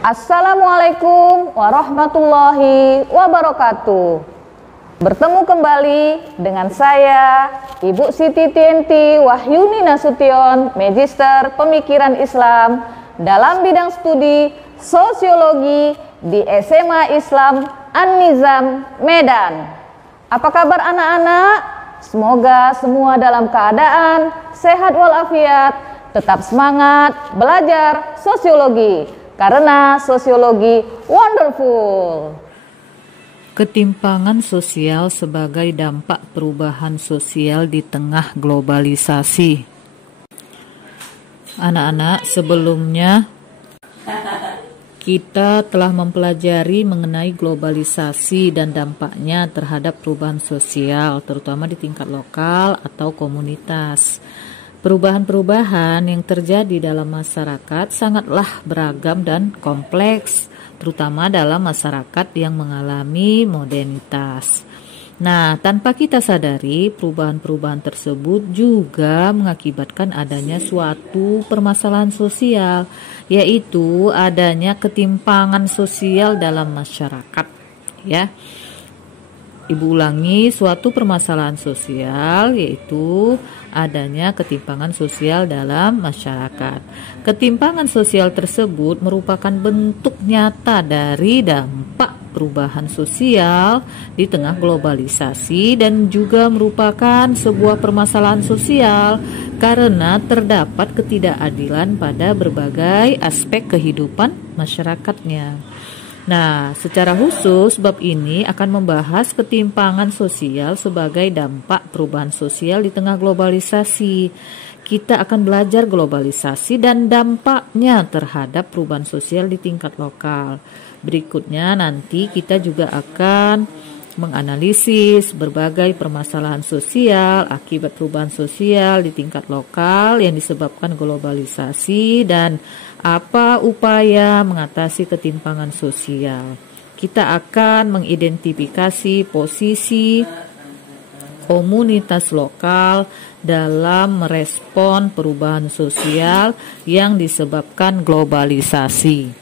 Assalamualaikum warahmatullahi wabarakatuh. Bertemu kembali dengan saya, Ibu Siti Tienti Wahyuni Nasution, Magister Pemikiran Islam dalam bidang studi Sosiologi di SMA Islam An-Nizam, Medan. Apa kabar anak-anak? Semoga semua dalam keadaan sehat walafiat, tetap semangat belajar sosiologi. Karena sosiologi wonderful. Ketimpangan sosial sebagai dampak perubahan sosial di tengah globalisasi. Anak-anak, sebelumnya kita telah mempelajari mengenai globalisasi dan dampaknya terhadap perubahan sosial, terutama di tingkat lokal atau komunitas. Perubahan-perubahan yang terjadi dalam masyarakat sangatlah beragam dan kompleks, terutama dalam masyarakat yang mengalami modernitas. Nah, tanpa kita sadari, perubahan-perubahan tersebut juga mengakibatkan adanya suatu permasalahan sosial, yaitu adanya ketimpangan sosial dalam masyarakat. Ya, Ibu ulangi, suatu permasalahan sosial yaitu adanya ketimpangan sosial dalam masyarakat. Ketimpangan sosial tersebut merupakan bentuk nyata dari dampak perubahan sosial di tengah globalisasi dan juga merupakan sebuah permasalahan sosial karena terdapat ketidakadilan pada berbagai aspek kehidupan masyarakatnya. Nah, secara khusus bab ini akan membahas ketimpangan sosial sebagai dampak perubahan sosial di tengah globalisasi. Kita akan belajar globalisasi dan dampaknya terhadap perubahan sosial di tingkat lokal. Berikutnya nanti kita juga akan menganalisis berbagai permasalahan sosial akibat perubahan sosial di tingkat lokal yang disebabkan globalisasi dan apa upaya mengatasi ketimpangan sosial. Kita akan mengidentifikasi posisi komunitas lokal dalam merespon perubahan sosial yang disebabkan globalisasi.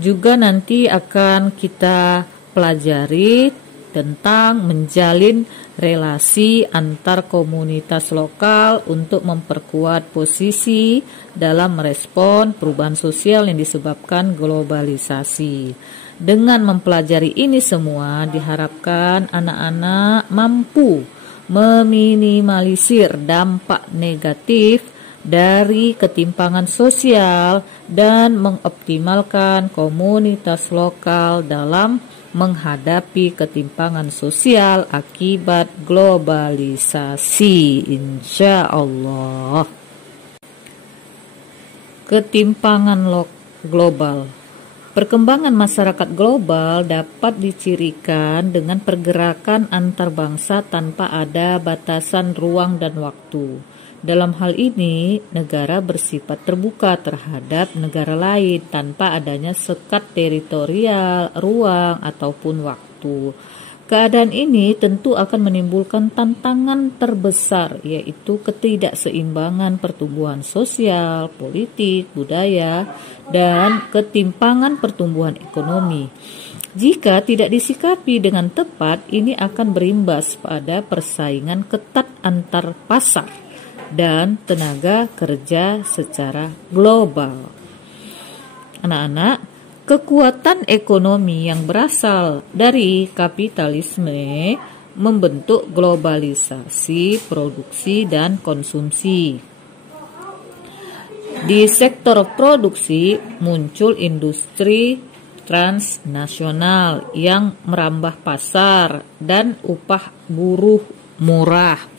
Juga nanti akan kita pelajari tentang menjalin relasi antar komunitas lokal untuk memperkuat posisi dalam merespon perubahan sosial yang disebabkan globalisasi. Dengan mempelajari ini semua, diharapkan anak-anak mampu meminimalisir dampak negatif dari ketimpangan sosial dan mengoptimalkan komunitas lokal dalam menghadapi ketimpangan sosial akibat globalisasi, insya Allah. Ketimpangan global. Perkembangan masyarakat global dapat dicirikan dengan pergerakan antar bangsa tanpa ada batasan ruang dan waktu. Dalam hal ini, negara bersifat terbuka terhadap negara lain tanpa adanya sekat teritorial, ruang, ataupun waktu. Keadaan ini tentu akan menimbulkan tantangan terbesar, yaitu ketidakseimbangan pertumbuhan sosial, politik, budaya, dan ketimpangan pertumbuhan ekonomi. Jika tidak disikapi dengan tepat, ini akan berimbas pada persaingan ketat antar pasar dan tenaga kerja secara global. Anak-anak, kekuatan ekonomi yang berasal dari kapitalisme membentuk globalisasi produksi dan konsumsi. Di sektor produksi muncul industri transnasional yang merambah pasar dan upah buruh murah.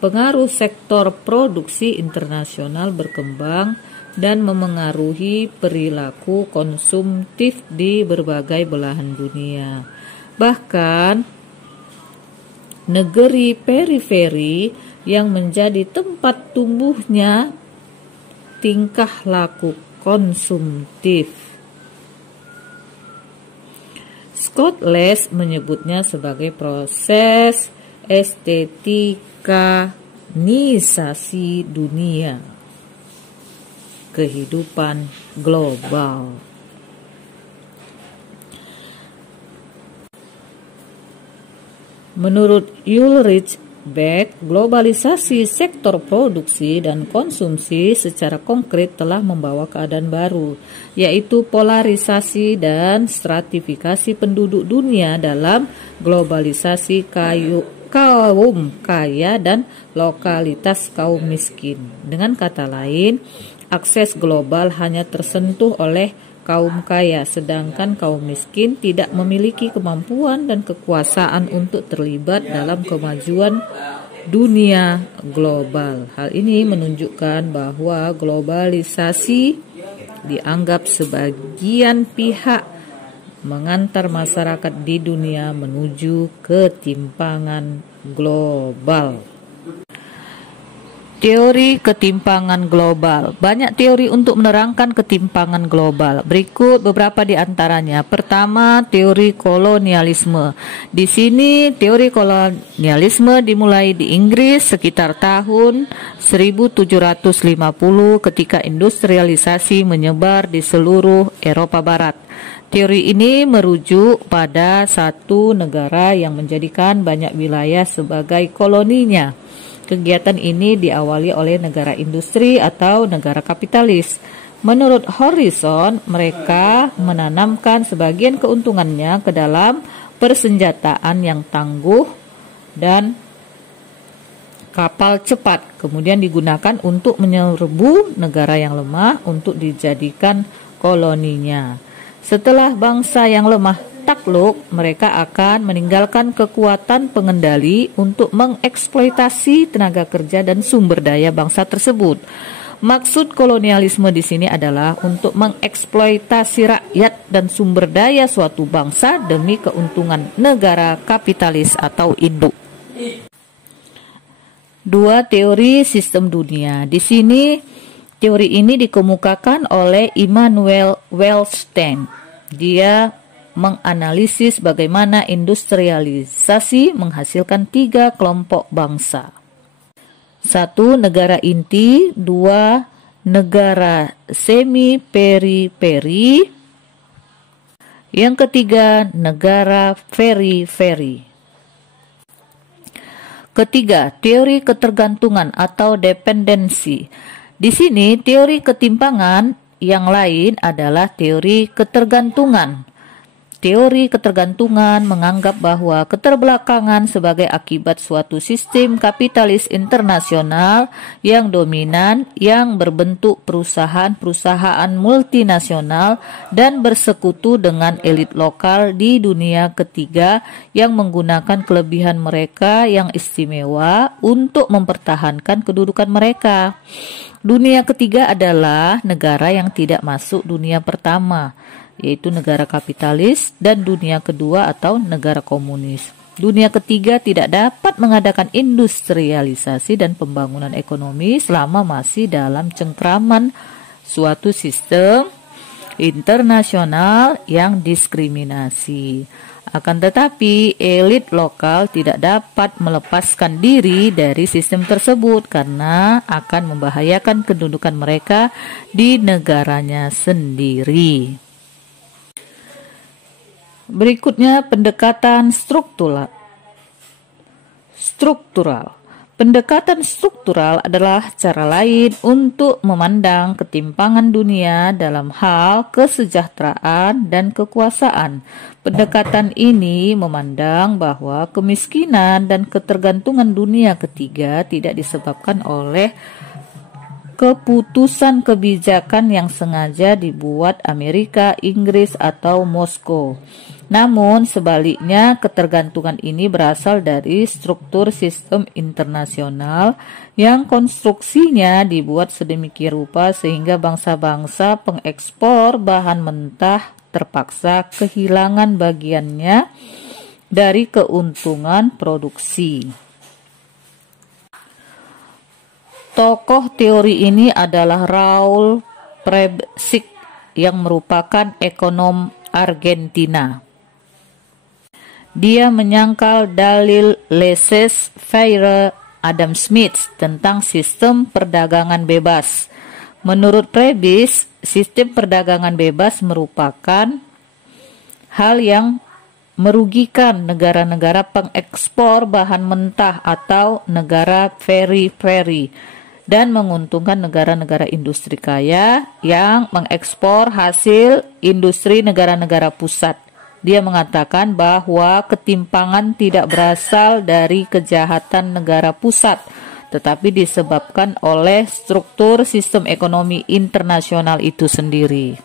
Pengaruh sektor produksi internasional berkembang dan memengaruhi perilaku konsumtif di berbagai belahan dunia. Bahkan, negeri periferi yang menjadi tempat tumbuhnya tingkah laku konsumtif. Scott Les menyebutnya sebagai proses estetikalisasi dunia kehidupan global. Menurut Ulrich Beck, globalisasi sektor produksi dan konsumsi secara konkret telah membawa keadaan baru, yaitu polarisasi dan stratifikasi penduduk dunia dalam globalisasi kaum kaya dan lokalitas kaum miskin. Dengan kata lain, akses global hanya tersentuh oleh kaum kaya, sedangkan kaum miskin tidak memiliki kemampuan dan kekuasaan untuk terlibat dalam kemajuan dunia global. Hal ini menunjukkan bahwa globalisasi dianggap sebagian pihak mengantar masyarakat di dunia menuju ketimpangan global. Teori ketimpangan global. Banyak teori untuk menerangkan ketimpangan global. Berikut beberapa di antaranya. Pertama, teori kolonialisme. Di sini teori kolonialisme dimulai di Inggris sekitar tahun 1750 ketika industrialisasi menyebar di seluruh Eropa Barat. Teori ini merujuk pada satu negara yang menjadikan banyak wilayah sebagai koloninya. Kegiatan ini diawali oleh negara industri atau negara kapitalis. Menurut Horizon, mereka menanamkan sebagian keuntungannya ke dalam persenjataan yang tangguh dan kapal cepat, kemudian digunakan untuk menyerbu negara yang lemah untuk dijadikan koloninya. Setelah bangsa yang lemah takluk, mereka akan meninggalkan kekuatan pengendali untuk mengeksploitasi tenaga kerja dan sumber daya bangsa tersebut. Maksud kolonialisme di sini adalah untuk mengeksploitasi rakyat dan sumber daya suatu bangsa demi keuntungan negara kapitalis atau induk. Dua, teori sistem dunia. Di sini teori ini dikemukakan oleh Immanuel Wellston. Dia menganalisis bagaimana industrialisasi menghasilkan 3 kelompok bangsa. 1. Negara inti. 2. Negara semi-periferi. Yang ketiga, negara periferi. Ketiga, teori ketergantungan atau dependensi. Di sini teori ketimpangan yang lain adalah teori ketergantungan. Teori ketergantungan menganggap bahwa keterbelakangan sebagai akibat suatu sistem kapitalis internasional yang dominan yang berbentuk perusahaan-perusahaan multinasional dan bersekutu dengan elit lokal di dunia ketiga yang menggunakan kelebihan mereka yang istimewa untuk mempertahankan kedudukan mereka. Dunia ketiga adalah negara yang tidak masuk dunia pertama, yaitu negara kapitalis, dan dunia kedua atau negara komunis. Dunia ketiga tidak dapat mengadakan industrialisasi dan pembangunan ekonomi selama masih dalam cengkraman suatu sistem internasional yang diskriminasi. Akan tetapi, elit lokal tidak dapat melepaskan diri dari sistem tersebut karena akan membahayakan kedudukan mereka di negaranya sendiri. Berikutnya, pendekatan struktural. Pendekatan struktural adalah cara lain untuk memandang ketimpangan dunia dalam hal kesejahteraan dan kekuasaan. Pendekatan ini memandang bahwa kemiskinan dan ketergantungan dunia ketiga tidak disebabkan oleh keputusan kebijakan yang sengaja dibuat Amerika, Inggris, atau Moskow. Namun sebaliknya, ketergantungan ini berasal dari struktur sistem internasional yang konstruksinya dibuat sedemikian rupa sehingga bangsa-bangsa pengekspor bahan mentah terpaksa kehilangan bagiannya dari keuntungan produksi. Tokoh teori ini adalah Raul Prebisch yang merupakan ekonom Argentina. Dia menyangkal dalil laissez-faire Adam Smith tentang sistem perdagangan bebas. Menurut Prebisch, sistem perdagangan bebas merupakan hal yang merugikan negara-negara pengekspor bahan mentah atau negara periferi dan menguntungkan negara-negara industri kaya yang mengekspor hasil industri negara-negara pusat. Dia mengatakan bahwa ketimpangan tidak berasal dari kejahatan negara pusat, tetapi disebabkan oleh struktur sistem ekonomi internasional itu sendiri.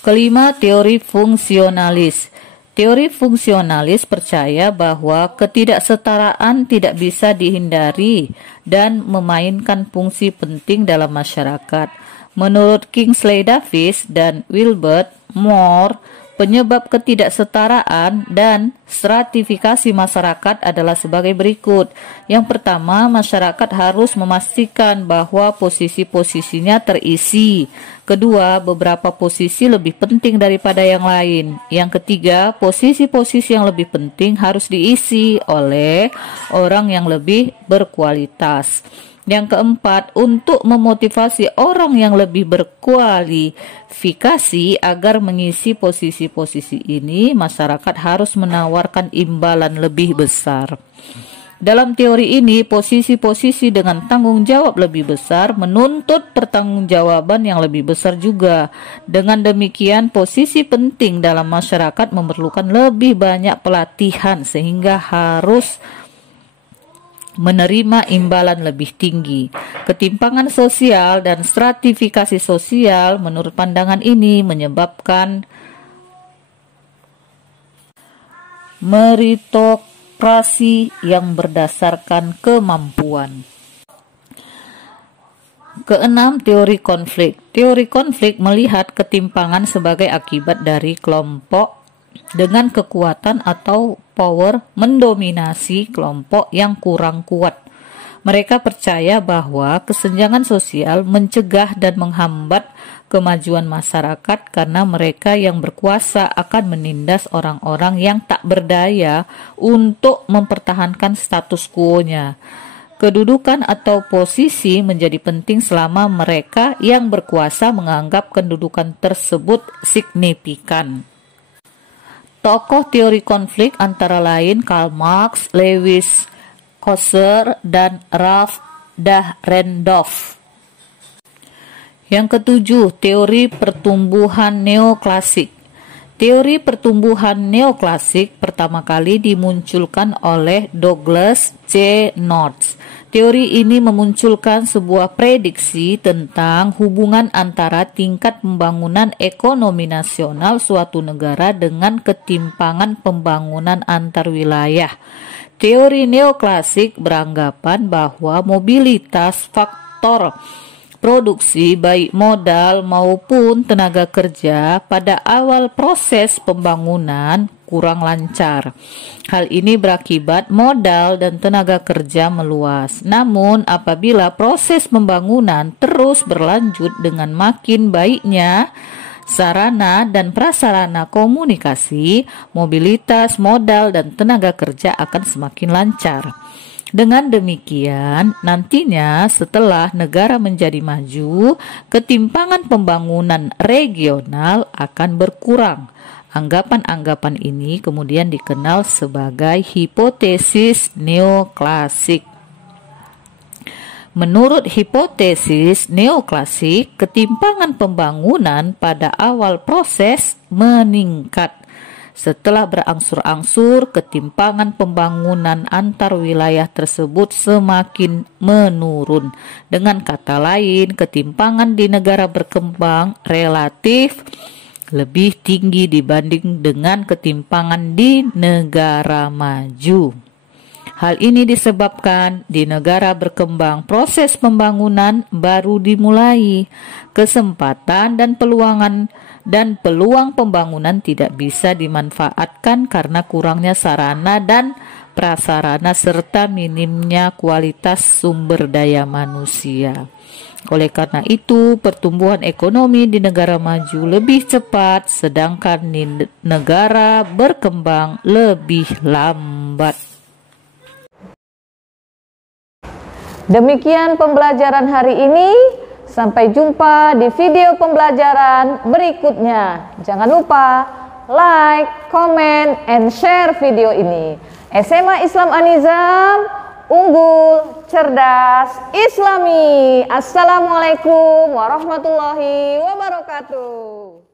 Kelima, teori fungsionalis. Teori fungsionalis percaya bahwa ketidaksetaraan tidak bisa dihindari dan memainkan fungsi penting dalam masyarakat. Menurut Kingsley Davis dan Wilbert Moore, penyebab ketidaksetaraan dan stratifikasi masyarakat adalah sebagai berikut. Yang pertama, masyarakat harus memastikan bahwa posisi-posisinya terisi. Kedua, beberapa posisi lebih penting daripada yang lain. Yang ketiga, posisi-posisi yang lebih penting harus diisi oleh orang yang lebih berkualitas. Yang keempat, untuk memotivasi orang yang lebih berkualifikasi agar mengisi posisi-posisi ini, masyarakat harus menawarkan imbalan lebih besar. Dalam teori ini, posisi-posisi dengan tanggung jawab lebih besar menuntut pertanggungjawaban yang lebih besar juga. Dengan demikian, posisi penting dalam masyarakat memerlukan lebih banyak pelatihan sehingga harus menerima imbalan lebih tinggi. Ketimpangan sosial dan stratifikasi sosial menurut pandangan ini menyebabkan meritokrasi yang berdasarkan kemampuan. Keenam, teori konflik. Teori konflik melihat ketimpangan sebagai akibat dari kelompok dengan kekuatan atau power mendominasi kelompok yang kurang kuat. Mereka percaya bahwa kesenjangan sosial mencegah dan menghambat kemajuan masyarakat karena mereka yang berkuasa akan menindas orang-orang yang tak berdaya untuk mempertahankan status quo-nya. Kedudukan atau posisi menjadi penting selama mereka yang berkuasa menganggap kedudukan tersebut signifikan. Tokoh teori konflik antara lain Karl Marx, Lewis Kosser, dan Ralph Dahrendorf. Yang ketujuh, teori pertumbuhan neoklasik. Teori pertumbuhan neoklasik pertama kali dimunculkan oleh Douglas C. North. Teori ini memunculkan sebuah prediksi tentang hubungan antara tingkat pembangunan ekonomi nasional suatu negara dengan ketimpangan pembangunan antar wilayah. Teori neoklasik beranggapan bahwa mobilitas faktor produksi baik modal maupun tenaga kerja pada awal proses pembangunan kurang lancar. Hal ini berakibat modal dan tenaga kerja meluas. Namun apabila proses pembangunan terus berlanjut dengan makin baiknya sarana dan prasarana komunikasi, mobilitas modal dan tenaga kerja akan semakin lancar. Dengan demikian, nantinya setelah negara menjadi maju, ketimpangan pembangunan regional akan berkurang. Anggapan-anggapan ini kemudian dikenal sebagai hipotesis neoklasik. Menurut hipotesis neoklasik, ketimpangan pembangunan pada awal proses meningkat. Setelah berangsur-angsur, ketimpangan pembangunan antar wilayah tersebut semakin menurun. Dengan kata lain, ketimpangan di negara berkembang relatif lebih tinggi dibanding dengan ketimpangan di negara maju. Hal ini disebabkan di negara berkembang proses pembangunan baru dimulai. Kesempatan dan peluang pembangunan tidak bisa dimanfaatkan karena kurangnya sarana dan prasarana serta minimnya kualitas sumber daya manusia. Oleh karena itu, pertumbuhan ekonomi di negara maju lebih cepat, sedangkan di negara berkembang lebih lambat. Demikian pembelajaran hari ini. Sampai jumpa di video pembelajaran berikutnya. Jangan lupa like, comment, and share video ini. SMA Islam An-Nizam, unggul, cerdas, Islami. Assalamualaikum warahmatullahi wabarakatuh.